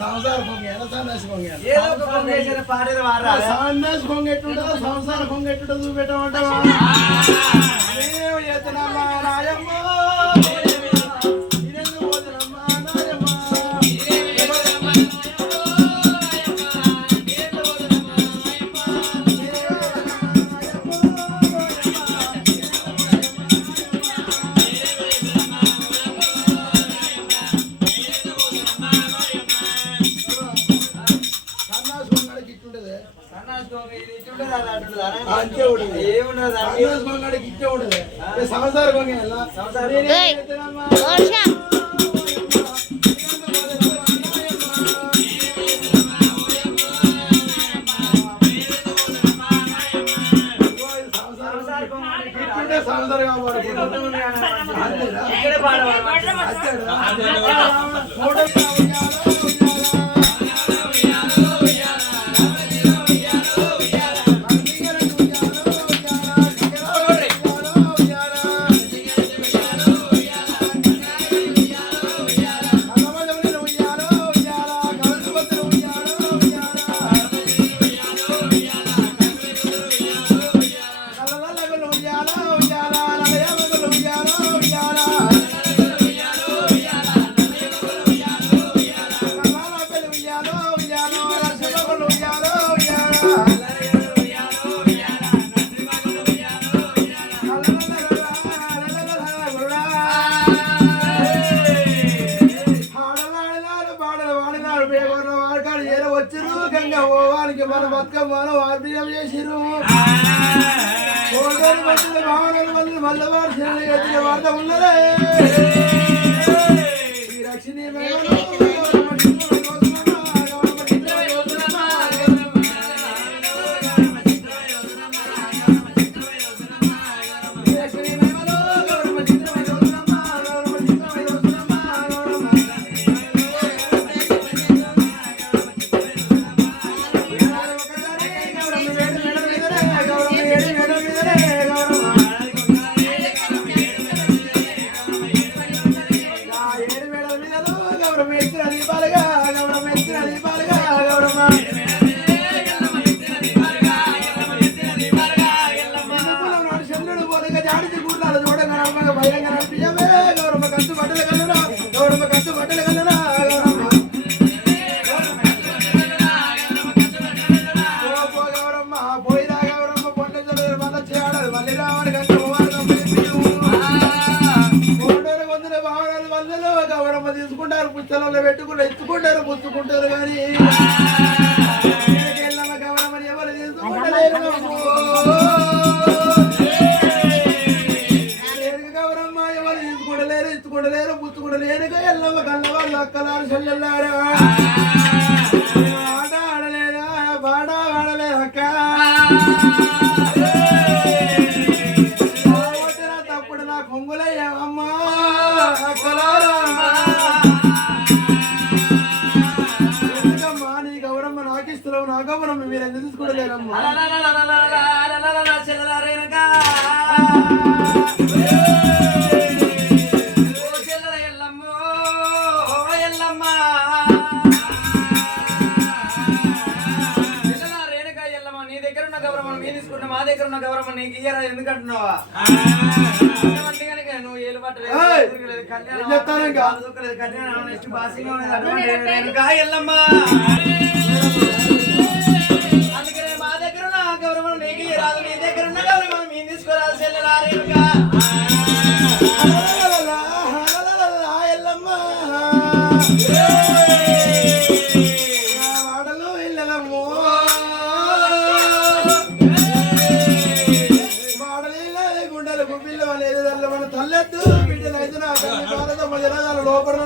సంసార పొంగేయాలి సన్నాసి పొంగేయాలి ఏదో ఒక పొంగేసిన పాటలు వాడరా సన్నాసి పొంగెట్టుంటుందో సంసార పొంగెట్టుంటో చూపెట్టమంటావా చేస్తున్నామా నాయమ్మ సంసార సంసార మన బతుకమ్మను ఆర్పిఎం చేసిరు మళ్ళీ వార్త ఉన్నదే ఈ రక్షణి తీసుకుంటారు పుస్తకాల్లో పెట్టుకుంటారు ఎత్తుకుంటారు పుచ్చుకుంటారు కానీ గౌరమ్మని ఎవరు తీసుకుంటారు గౌరమ్మ ఎవరు తీసుకుంటలేరు ఎత్తుకుంటలేరు పుచ్చుకుంటలేరు ఎల్లమ్మ కళ్ళవాళ్ళు అక్కలారు చెల్లెల్లారా ఆట ఆడలేదా పాట ఆడలేదు అక్క తప్పుడు నా కొంగులయ్యా అమ్మ అక్కలారా నాకిస్తున్నావు నా గౌరవం మీరు ఎందుకు తీసుకోలేరమ్మా నీ దగ్గర ఉన్న గౌరవం మీ తీసుకున్న మా దగ్గర ఉన్న గౌరవం నీకు ఇయ్యరా ఎందుకంటున్నావా నువ్వు ఏలు పట్టలేదు కళ్యాణం నెక్స్ట్ బాసింగ్ ఎల్లమ్మా అందుకనే మా దగ్గర ఉన్న గౌరవం నీకు రాదు నీ దగ్గర ఉన్న గౌరవం మేము తీసుకోరాదు చెల్లెలారేనుగా వాడలు ఇల్లమ్మో వాడలు గుండెలకు పిల్లలు లేదు మన తల్లెత్తు బిడ్డలు అయితే నా లోపల